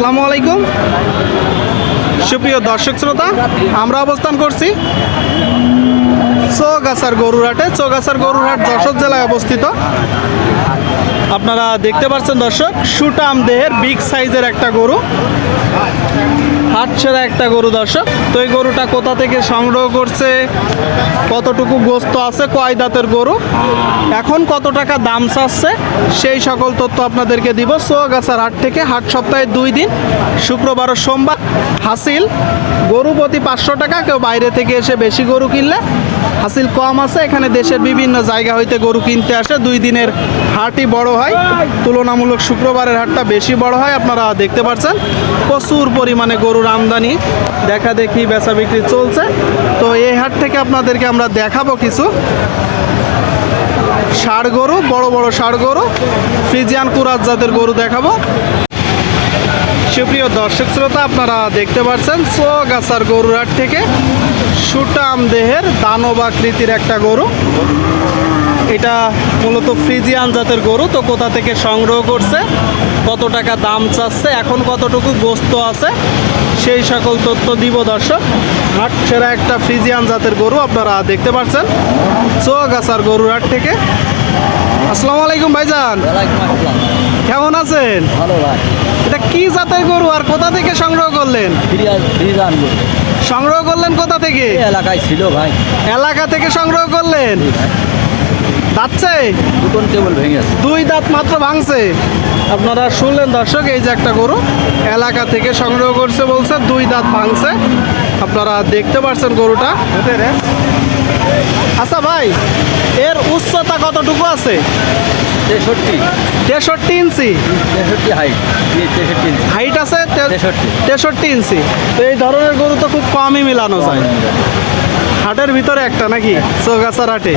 আসসালামু আলাইকুম। সুপ্রিয় দর্শক শ্রোতা, আমরা অবস্থান করছি চৌগাছার গরুরহাটে। চৌগাছার গরুরহাট যশোর জেলায় অবস্থিত। আপনারা দেখতে পাচ্ছেন দর্শক, সুটাম দেহের বিগ সাইজের একটা গরু। হাট ছেড়া একটা গরু দর্শক। তো এই গরুটা কোথা থেকে সংগ্রহ করছে? কতটুকু গোস্ত আছে? কয় দাঁতের গরু? এখন কত টাকা দাম চাচ্ছে? সেই সকল তথ্য আপনাদেরকে দিব। সোয়াগাছার হাট থেকে হাট সপ্তাহে দুই দিন, শুক্রবার ও সোমবার হাসিল। গরু প্রতি পাঁচশো টাকা, কেউ বাইরে থেকে এসে বেশি গরু কিনলে হাসিল কম আছে। এখানে দেশের বিভিন্ন জায়গা হইতে গরু কিনতে আসে। দুই দিনের হাটই বড় হয়। তুলনামূলক শুক্রবারের হাটটা বেশি বড় হয়, আপনারা দেখতে পাচ্ছেন প্রচুর পরিমাণে গরুর আমদানি, দেখা দেখি বেচা বিক্রি চলছে। তো এই হাট থেকে আপনাদেরকে আমরা দেখাবো কিছু। ষাড় গরু, বড় বড় ষাড় গরু, ফিজিয়ান কুরাজ জাতের গরু দেখাবো। সুপ্রিয় দর্শক শ্রোতা, আপনারা দেখতে পাচ্ছেন সোগাছার গরুর হাট থেকে সুটাম দেহের দানব আকৃতির একটা গরু। এটা মূলত ফ্রিজিয়ান জাতের গরু তো কোথা থেকে সংগ্রহ করছে কত টাকা দাম চাচ্ছে এখন কতটুকু গোস্ত আছে সেই সকল তথ্য দিব দর্শক। হাট সেরা একটা ফ্রিজিয়ান জাতের গরু আপনারা দেখতে পাচ্ছেন চোগাছার গরুর হাট থেকে। আসসালামু আলাইকুম ভাইজান। কেমন আছেন? ভালো ভাই। এটা কি জাতের গরু আর কোথা থেকে সংগ্রহ করলেন? সংগ্রহ করলেন কোথা থেকে? এলাকায় ছিল ভাই। এলাকা থেকে সংগ্রহ করলেন? যাচ্ছে? দুটো টেবল ভেঙে গেছে দুই দাঁত মাত্র ভাঙছে। আপনারা শুনলেন দর্শক এই যে একটা গরু এলাকা থেকে সংগ্রহ করছে বলছে দুই দাঁত ভাঙছে। আপনারা দেখতে পাচ্ছেন গরুটা। আচ্ছা ভাই এর উচ্চতা কতটুকু আছে? তেষট্টি। তেষট্টি ইঞ্চি। তেষট্টি হাইট তেষট্টি ইঞ্চি। হাইট আছে তেষট্টি। তেষট্টি ইঞ্চি। তো এই ধরনের গরু তো খুব কমই মিলানো যায়। হাটের ভিতরে একটা নাকি? চৌগাছার হাটে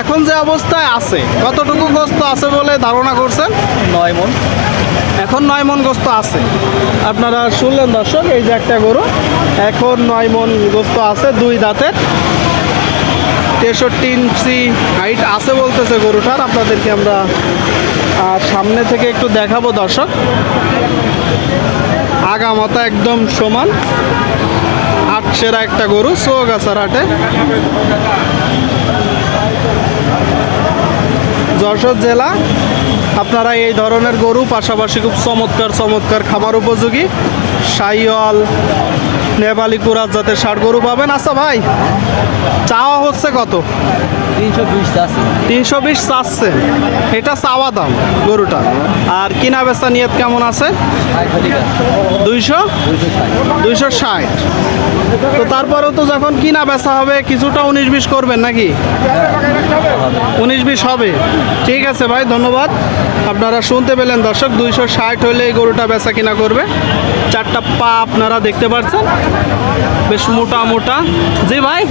এখন যে অবস্থায় আছে কতটুকু গোস্ত আছে বলে ধারণা করছেন? নয় মন। এখন নয় মন গোস্ত আছে। আপনারা শুনলেন দর্শক এই যে একটা গরু এখন নয় মন গোস্ত আছে দুই দাঁতের। তেষট্টি ইঞ্চি হাইট আছে বলতেছে গরুটার আপনাদেরকে আমরা সামনে থেকে একটু দেখাবো দর্শক। আগামাতা একদম সমান। সেরা একটা গরু চৌগাছার হাটে। যশোর জেলা, আপনারা এই ধরনের গরু, পাশাপাশি খুব চমৎকার চমৎকার খাবার উপযোগী। সাইওয়াল নেপালি কুরাত জাতের ষাট গরু পাবেন। আচ্ছা ভাই, চাওয়া হচ্ছে কত? তিনশো বিশ চাচ্ছে। এটা চাওয়া দাম গরুটা আর কিনা বেচা নিয়ত কেমন আছে? দুইশো? দুইশো ষাট। তো তারপরেও তো যখন কিনা বেচা হবে কিছুটা উনিশ বিশ করবেন নাকি? উনিশ বিশ হবে। ঠিক আছে ভাই ধন্যবাদ। আপনারা শুনতে পেলেন দর্শক দুইশো ষাট হলে এই গরুটা বেচা কিনা করবে। চারটা পা আপনারা দেখতে পাচ্ছেন। বেশ মোটা মোটা। জি ভাই।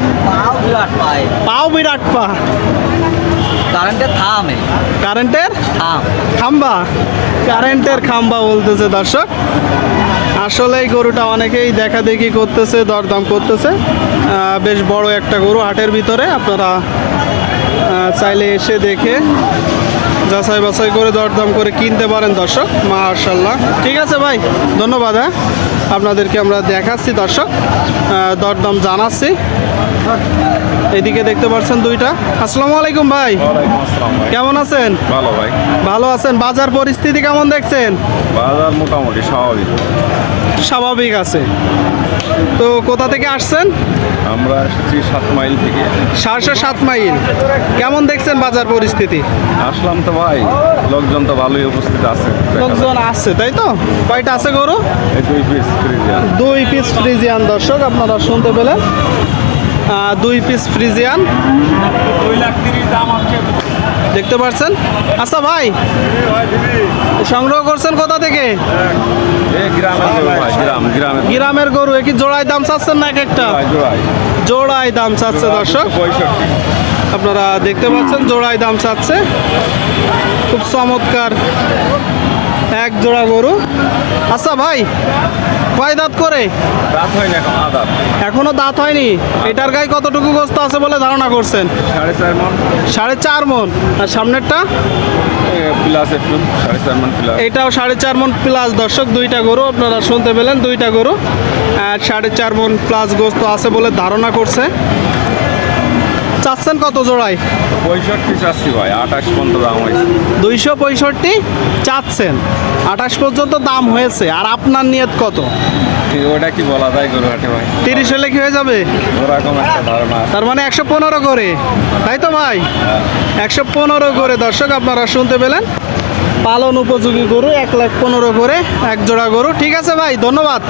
পাও বিরাট পা। কারেন্টের থামে কারেন্টের? থাম। খাম্বা? কারেন্টের খাম্বা বলতেছে দর্শক। আসলে এই গরুটা অনেকেই দেখা দেখি করতেছে দরদাম করতেছে। বেশ বড় একটা গরু হাটের ভিতরে। আপনারা চাইলে এসে দেখে যাচাই বাছাই করে দরদাম করে কিনতে পারেন দর্শক। মার্শাল্লাহ ঠিক আছে ভাই ধন্যবাদ হ্যাঁ। আপনাদেরকে আমরা দেখাচ্ছি দর্শক। দরদাম জানাচ্ছি। এদিকে দেখতে পাচ্ছেন দুইটা। আসসালামু আলাইকুম ভাই। কেমন আছেন? ভালো ভাই। ভালো আছেন? বাজার পরিস্থিতি কেমন দেখছেন? বাজার মোটামুটি স্বাভাবিক। স্বাভাবিক আছে। তো কোথা থেকে আসছেন? আমরা এসেছি সাত মাইল থেকে। সাতশো সাত মাইল। কেমন দেখছেন বাজার পরিস্থিতি? আসলাম তো ভাই। লোকজন তো ভালোই উপস্থিত আছে। লোকজন আসছে তাই তো? কয়টা আছে গরু? দুই পিস ফ্রিজিয়ান। দুই পিস ফ্রিজিয়ান। দর্শক আপনারা শুনতে পেলেন। দুই পিস ফ্রিজিয়ান দেখতে পাচ্ছেন আচ্ছা ভাই, সংগ্রহ করছেন কোথা থেকে? গ্রামের গরু কি জোড়ায় দাম চাচ্ছেন না এক একটা? জোড়ায় দাম চাচ্ছে, দর্শক। আপনারা দেখতে পাচ্ছেন, জোড়ায় দাম চাচ্ছে। খুব চমৎকার। এক জোড়া গরু। আচ্ছা ভাই কয় দাঁত করে? রাত হয় না এখন দাঁত হয়নি? এটার গায়ে কতটুকু গোস্ত আছে বলে ধারণা করছেন? সাড়ে চার মন। সাড়ে চার মন। আর সামনেরটা? প্লাস একটু সাড়ে চার মান প্লাস এটাও সাড়ে চার মন প্লাস দর্শক দুইটা গরু আপনারা শুনতে পেলেন দুইটা গরু। সাড়ে চার মন প্লাস গোস্ত আছে বলে ধারণা করছে। চাচ্ছেন কত জোড়ায়? পঁয়ষট্টি চাচ্ছি ভাই আঠাশ পর্যন্ত দাম হয়েছে। দুইশো পঁয়ষট্টি চাচ্ছেন। আঠাশ পর্যন্ত দাম হয়েছে আর আপনার নিয়ত কত? ওটা কি বলা যায় গরুহাটে ভাই? তিরিশ হলে কি হয়ে যাবে? ওরকম একটা ধারণা তার মানে একশো পনেরো করে তাই তো ভাই? একশো পনেরো করে দর্শক আপনারা শুনতে পেলেন। পালন উপযোগী গরু এক লাখ পনেরো করে এক জোড়া গরু। ঠিক আছে ভাই ধন্যবাদ।